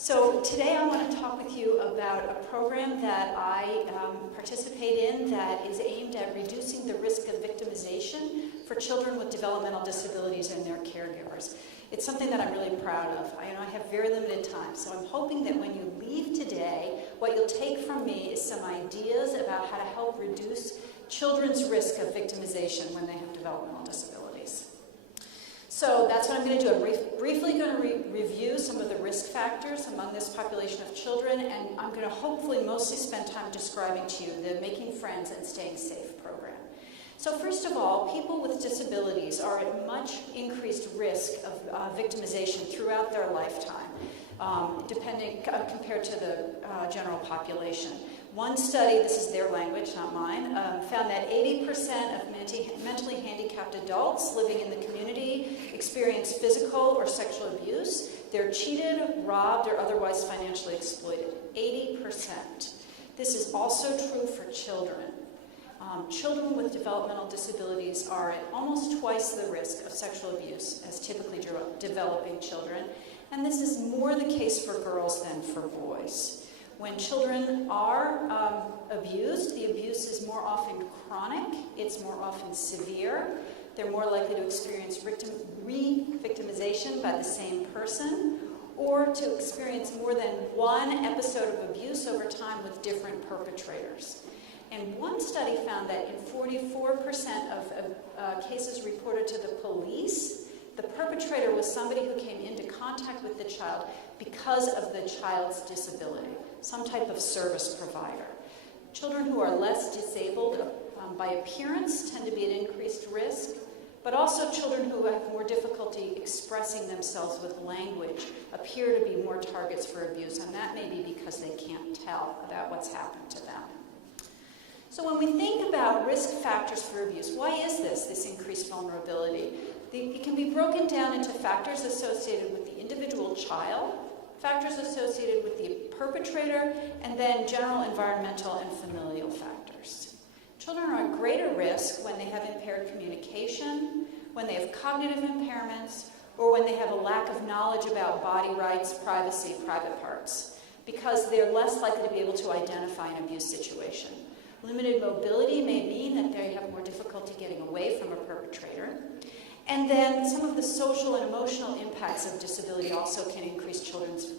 So today I want to talk with you about a program that I participate in that is aimed at reducing the risk of victimization for children with developmental disabilities and their caregivers. It's something that I'm really proud of. I have very limited time, so I'm hoping that when you leave today, what you'll take from me is some ideas about how to help reduce children's risk of victimization when they have developmental disabilities. So that's what I'm going to do. I'm briefly going to review some of the risk factors among this population of children, and I'm going to hopefully mostly spend time describing to you the Making Friends and Staying Safe program. So first of all, people with disabilities are at much increased risk of victimization throughout their lifetime, compared to the general population. One study, this is their language, not mine, found that 80% of mentally handicapped adults living in the community experience physical or sexual abuse. They're cheated, robbed, or otherwise financially exploited. 80%. This is also true for children. Children with developmental disabilities are at almost twice the risk of sexual abuse as typically developing children, and this is more the case for girls than for boys. When children are abused, the abuse is more often chronic, it's more often severe, they're more likely to experience re-victimization by the same person, or to experience more than one episode of abuse over time with different perpetrators. And one study found that in 44% of cases reported to the police, the perpetrator was somebody who came into contact with the child because of the child's disability, some type of service provider. Children who are less disabled by appearance tend to be at increased risk, but also children who have more difficulty expressing themselves with language appear to be more targets for abuse, and that may be because they can't tell about what's happened to them. So when we think about risk factors for abuse, why is this increased vulnerability? It can be broken down into factors associated with the individual child, factors associated with the perpetrator, and then general environmental and familial factors. Children are at greater risk when they have impaired communication, when they have cognitive impairments, or when they have a lack of knowledge about body rights, privacy, private parts, because they're less likely to be able to identify an abuse situation. Limited mobility may mean that they have more difficulty getting away from a perpetrator. And then some of the social and emotional impacts of disability also can increase children's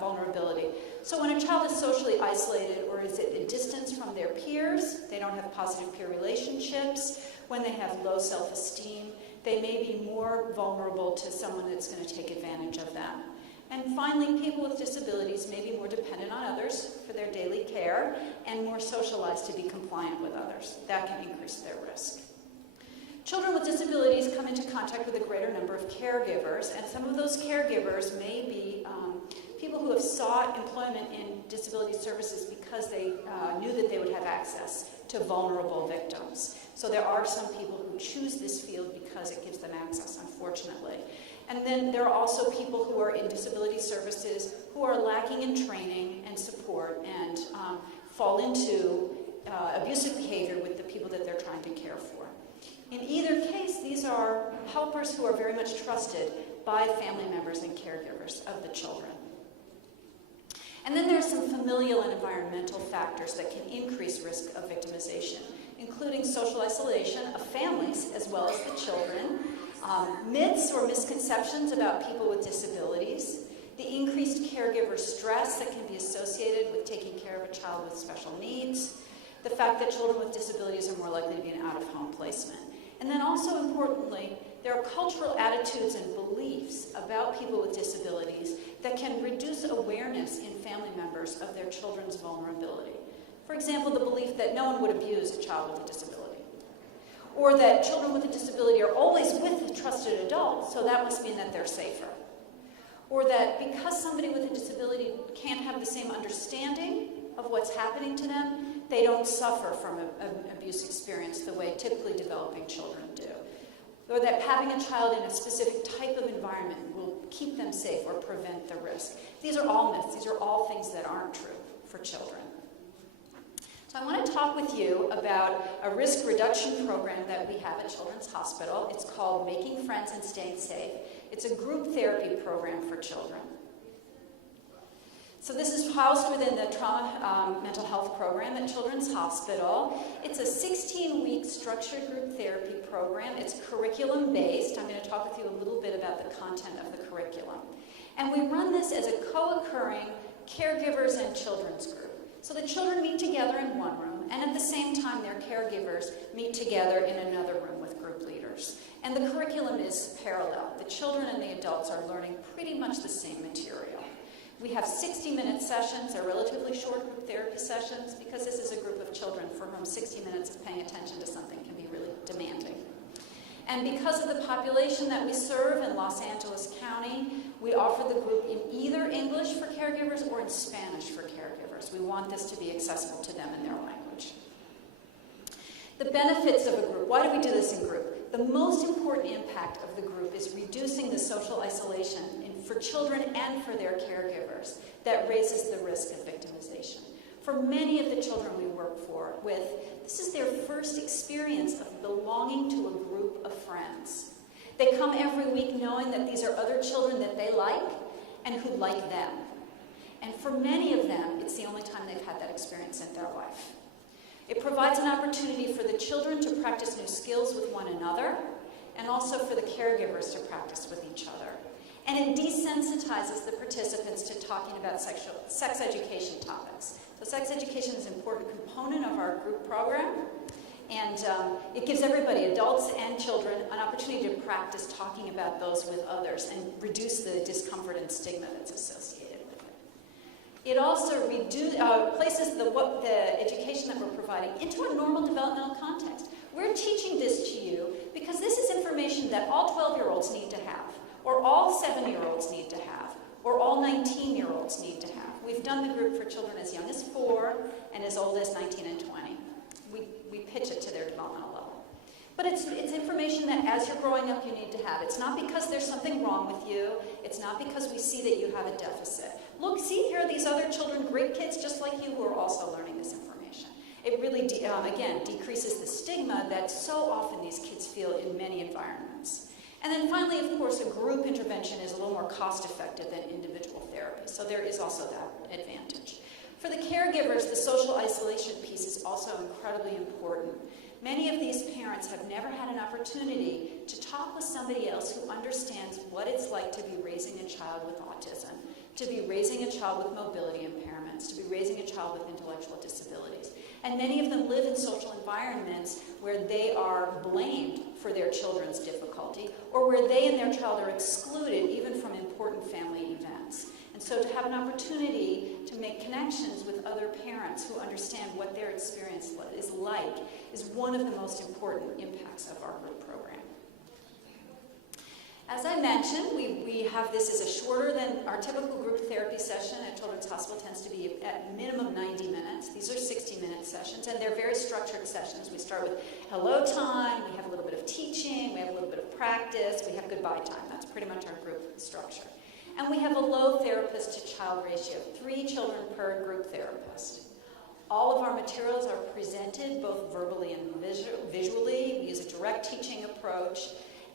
vulnerability. So when a child is socially isolated or is at a distance from their peers, they don't have positive peer relationships, when they have low self-esteem, they may be more vulnerable to someone that's going to take advantage of them. And finally, people with disabilities may be more dependent on others for their daily care and more socialized to be compliant with others. That can increase their risk. Children with disabilities come into contact with a greater number of caregivers, and some of those caregivers may be people who have sought employment in disability services because they knew that they would have access to vulnerable victims. So there are some people who choose this field because it gives them access, unfortunately. And then there are also people who are in disability services who are lacking in training and support and fall into abusive behavior with the people that they're trying to care for. In either case, these are helpers who are very much trusted by family members and caregivers of the children. And then there are some familial and environmental factors that can increase risk of victimization, including social isolation of families as well as the children, myths or misconceptions about people with disabilities, the increased caregiver stress that can be associated with taking care of a child with special needs, the fact that children with disabilities are more likely to be in out-of-home placement. And then also importantly, there are cultural attitudes and beliefs about people with disabilities that can reduce awareness in family members of their children's vulnerability. For example, the belief that no one would abuse a child with a disability, or that children with a disability are always with a trusted adult, so that must mean that they're safer. Or that because somebody with a disability can't have the same understanding of what's happening to them, they don't suffer from an abuse experience the way typically developing children do. Or that having a child in a specific type of environment will keep them safe or prevent the risk. These are all myths. These are all things that aren't true for children. So I want to talk with you about a risk reduction program that we have at Children's Hospital. It's called Making Friends and Staying Safe. It's a group therapy program for children. So this is housed within the trauma mental health program at Children's Hospital. It's a 16-week structured group therapy program. It's curriculum-based. I'm going to talk with you a little bit about the content of the curriculum. And we run this as a co-occurring caregivers and children's group. So the children meet together in one room, and at the same time their caregivers meet together in another room with group leaders. And the curriculum is parallel. The children and the adults are learning pretty much the same material. We have 60-minute sessions. They're relatively short group therapy sessions because this is a group of children for whom 60 minutes of paying attention to something can be really demanding. And because of the population that we serve in Los Angeles County, we offer the group in either English for caregivers or in Spanish for caregivers. We want this to be accessible to them in their language. The benefits of a group. Why do we do this in group? The most important impact of the group is reducing the social isolation for children and for their caregivers that raises the risk of victimization. For many of the children we work with, this is their first experience of belonging to a group of friends. They come every week knowing that these are other children that they like and who like them. And for many of them, it's the only time they've had that experience in their life. It provides an opportunity for the children to practice new skills with one another and also for the caregivers to practice with each other. And it desensitizes the participants to talking about sex education topics. So sex education is an important component of our group program, and it gives everybody, adults and children, an opportunity to practice talking about those with others and reduce the discomfort and stigma that's associated with it. It also places the education that we're providing into a normal developmental context. We're teaching this to you because this is information that all 12-year-olds need to have, or all 7-year-olds need to have, or all 19-year-olds need to have. We've done the group for children as young as 4 and as old as 19 and 20. We pitch it to their developmental level. But it's information that as you're growing up you need to have. It's not because there's something wrong with you. It's not because we see that you have a deficit. Look, see, here are these other children, great kids just like you, who are also learning this information. It really, again, decreases the stigma that so often these kids feel in many environments. And then finally, of course, a group intervention is a little more cost-effective than individual therapy, so there is also that advantage. For the caregivers, the social isolation piece is also incredibly important. Many of these parents have never had an opportunity to talk with somebody else who understands what it's like to be raising a child with autism, to be raising a child with mobility impairments, to be raising a child with intellectual disabilities. And many of them live in social environments where they are blamed for their children's difficulty, or where they and their child are excluded even from important family events. And so to have an opportunity to make connections with other parents who understand what their experience is like is one of the most important impacts of our group program. As I mentioned, we have this as a shorter than our typical group therapy session at Children's Hospital. Tends to be at minimum 90 minutes. These are 60-minute sessions, and they're very structured sessions. We start with hello time, we have a little bit of teaching, we have a little bit of practice, we have goodbye time. That's pretty much our group structure. And we have a low therapist-to-child ratio, 3 children per group therapist. All of our materials are presented both verbally and visually. We use a direct teaching approach.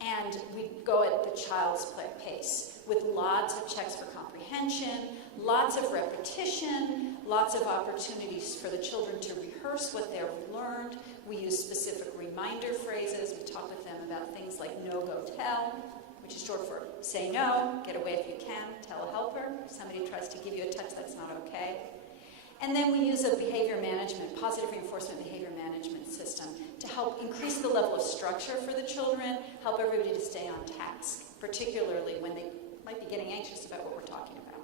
And we go at the child's pace with lots of checks for comprehension, lots of repetition, lots of opportunities for the children to rehearse what they've learned. We use specific reminder phrases. We talk with them about things like no, go, tell, which is short for say no, get away if you can, tell a helper. If somebody tries to give you a touch, that's not okay. And then we use a behavior management, positive reinforcement behavior management system to help increase the level of structure for the children, help everybody to stay on task, particularly when they might be getting anxious about what we're talking about.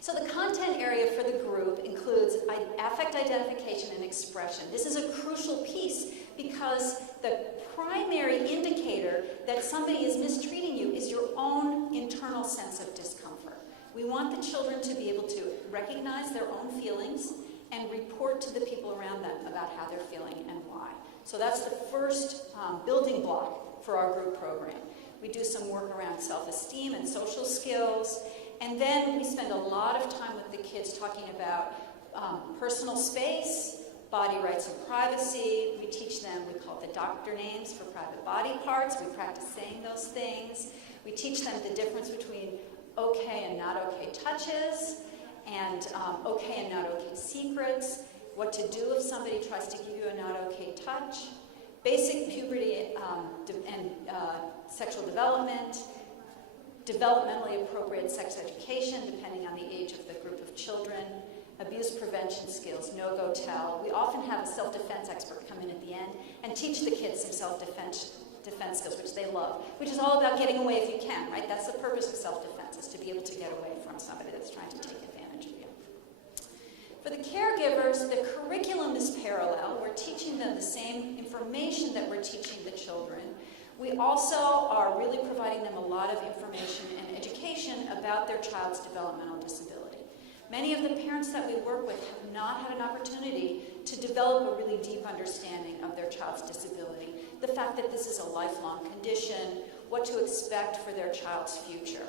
So the content area for the group includes affect identification and expression. This is a crucial piece because the primary indicator that somebody is mistreating you is your own internal sense of discomfort. We want the children to be able to recognize their own feelings and report to the people around them about how they're feeling and why. So that's the first building block for our group program. We do some work around self-esteem and social skills, and then we spend a lot of time with the kids talking about personal space, body rights and privacy. We teach them, we call it the doctor names for private body parts. We practice saying those things. We teach them the difference between okay and not okay touches, and okay and not okay secrets, what to do if somebody tries to give you a not okay touch, basic puberty and sexual development, developmentally appropriate sex education depending on the age of the group of children, abuse prevention skills, no-go tell. We often have a self-defense expert come in at the end and teach the kids some self-defense skills, which they love, which is all about getting away if you can, right? That's the purpose of self-defense, is to be able to get away from somebody that's trying to take advantage of you. For the caregivers, the curriculum is parallel. We're teaching them the same information that we're teaching the children. We also are really providing them a lot of information and education about their child's developmental disability. Many of the parents that we work with have not had an opportunity to develop a really deep understanding of their child's disability, the fact that this is a lifelong condition, what to expect for their child's future.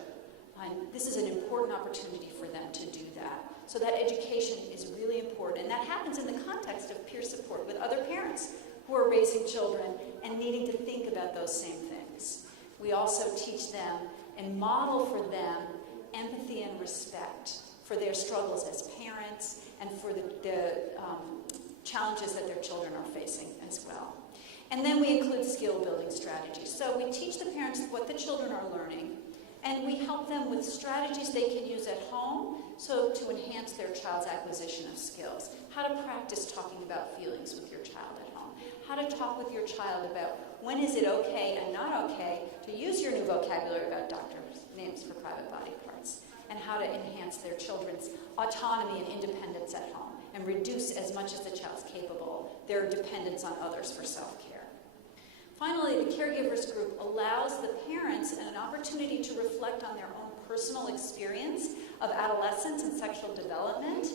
And this is an important opportunity for them to do that. So that education is really important, and that happens in the context of peer support with other parents who are raising children and needing to think about those same things. We also teach them and model for them empathy and respect for their struggles as parents and for the challenges that their children are facing as well. And then we include skill building strategies. So we teach the parents what the children are learning, and we help them with strategies they can use at home so to enhance their child's acquisition of skills. How to practice talking about feelings with your child at home. How to talk with your child about when is it okay and not okay to use your new vocabulary about doctors' names for private body parts. And how to enhance their children's autonomy and independence at home and reduce, as much as the child's capable, their dependence on others for self-care. Finally, the caregivers group allows the parents an opportunity to reflect on their own personal experience of adolescence and sexual development,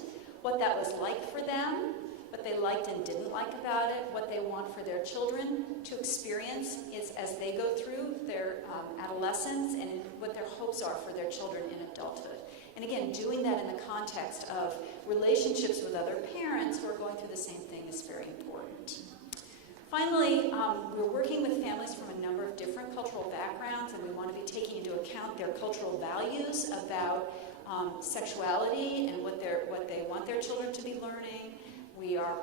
what that was like for them, what they liked and didn't like about it, what they want for their children to experience as they go through their adolescence, and what their hopes are for their children in adulthood. And again, doing that in the context of relationships with other parents who are going through the same thing is very important. Finally, we're working with families from a number of different cultural backgrounds, and we want to be taking into account their cultural values about sexuality and what they want their children to be learning. We are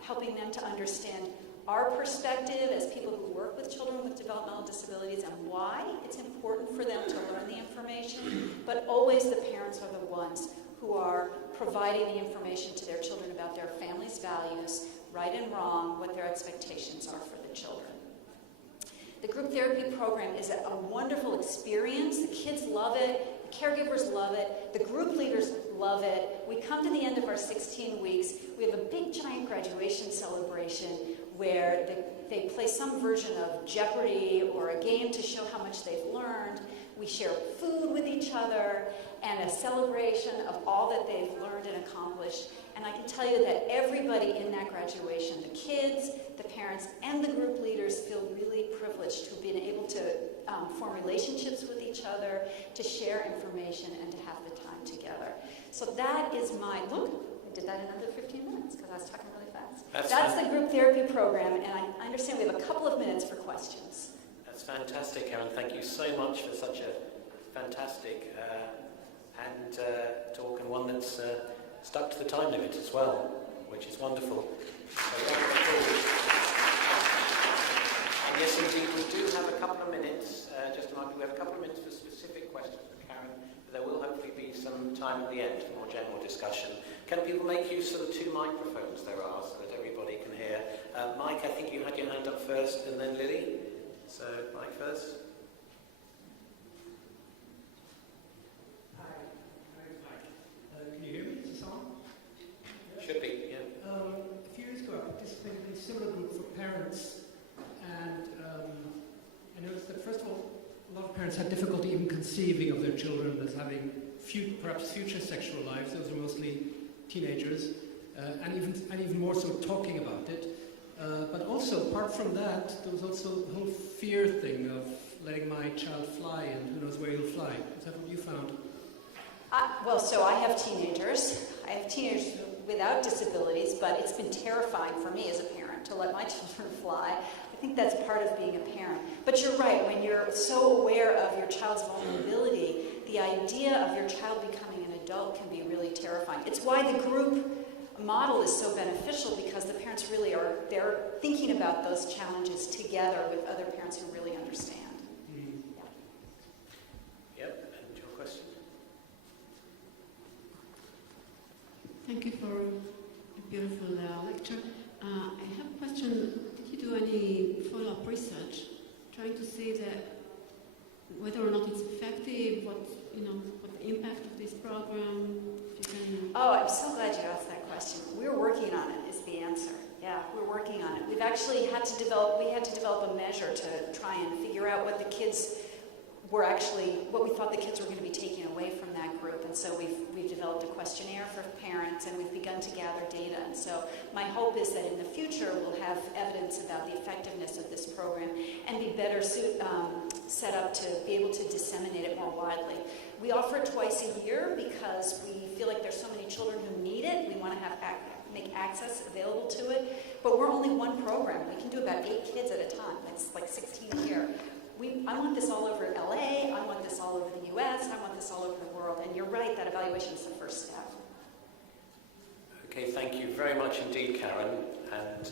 helping them to understand our perspective as people who work with children with developmental disabilities and why it's important for them to learn the information, but always the parents are the ones who are providing the information to their children about their family's values, right and wrong, what their expectations are for the children. The group therapy program is a wonderful experience. The kids love it. The caregivers love it. The group leaders love it. We come to the end of our 16 weeks. We have a big, giant graduation celebration where they play some version of Jeopardy or a game to show how much they've learned. We share food with each other and a celebration of all that they've learned and accomplished. And I can tell you that everybody in that graduation, the kids, the parents, and the group leaders feel really privileged to have been able to form relationships with each other, to share information, and to have the time together. So that is my, look, I did that in under 15 minutes because I was talking really fast. That's the group therapy program, and I understand we have a couple of minutes for questions. That's fantastic, Karen. Thank you so much for such a fantastic talk, and one that's stuck to the time limit as well, which is wonderful. And yes, indeed, we do have a couple of minutes, just a moment, we have a couple of minutes for specific questions for Karen, but there will hopefully be some time at the end for more general discussion. Can people make use of the two microphones there are so that everybody can hear? Mike, I think you had your hand up first, and then Lily. So, Mike first. Should be, yeah. A few years ago, I participated in a similar group for parents, and I noticed that, first of all, a lot of parents had difficulty even conceiving of their children as having perhaps future sexual lives. Those are mostly teenagers, and even more so talking about it. But also, apart from that, there was also the whole fear thing of letting my child fly, and who knows where he'll fly. Is that what you found? Well, so I have teenagers. I have teenagers without disabilities, but it's been terrifying for me as a parent to let my children fly. I think that's part of being a parent. But you're right, when you're so aware of your child's vulnerability, the idea of your child becoming an adult can be really terrifying. It's why the group model is so beneficial, because the parents really are, they're thinking about those challenges together with other parents who really understand. Yep, and your question? Thank you for a beautiful lecture. I have a question. Did you do any follow-up research trying to see that whether or not it's effective, what the impact of this program? If you can... Oh, I'm so glad you asked that question. We're working on it, is the answer. Yeah, we're working on it. We've actually had to develop a measure to try and figure out what the kids were actually, what we thought the kids were going to be taking away from that group. And so we've developed a questionnaire for parents, and we've begun to gather data. And so my hope is that in the future we'll have evidence about the effectiveness of this program and be better set up to be able to disseminate it more widely. We offer it twice a year because we feel like there's so many children who need it. We want to make access available to it. But we're only one program. We can do about 8 kids at a time. That's like 16 a year. I want this all over LA, I want this all over the US, I want this all over the world. And you're right, that evaluation is the first step. Okay, thank you very much indeed, Karen. And